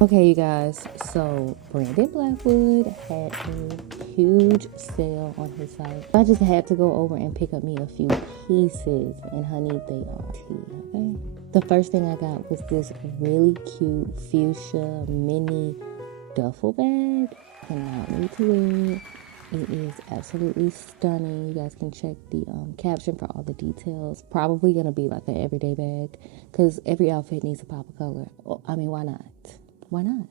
Okay, you guys, so Brandon Blackwood had a huge sale on his site. I just had to go over and pick up me a few pieces, and honey, they are tea, okay? The first thing I got was this really cute fuchsia mini duffel bag. Cannot wait to wear it. It is absolutely stunning. You guys can check the caption for all the details. Probably gonna be like an everyday bag because every outfit needs a pop of color. I mean, why not? Why not?